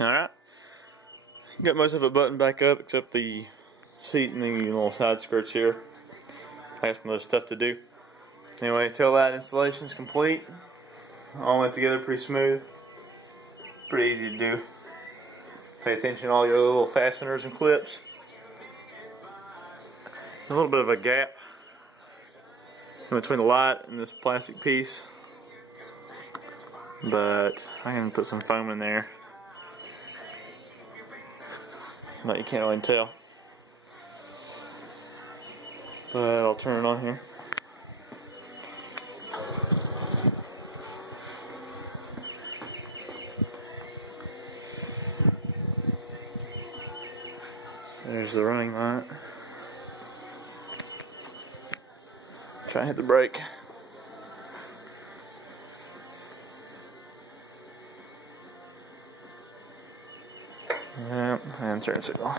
Alright. Got most of it buttoned back up except the seat and the little side skirts here. I got some other stuff to do. Anyway, tail light installation is complete. All went together pretty smooth. Pretty easy to do. Pay attention to all your little fasteners and clips. There's a little bit of a gap in between the light and this plastic piece, but I'm going to put some foam in there. But you can't really tell. But I'll turn it on here. There's the running light. Try to hit the brake. Yep, and turn signal.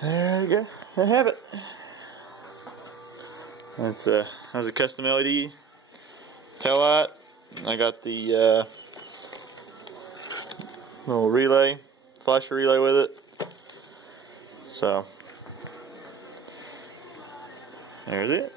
There we go. I have it. That was a custom LED tail light. I got the little relay, flash relay with it. So there's it.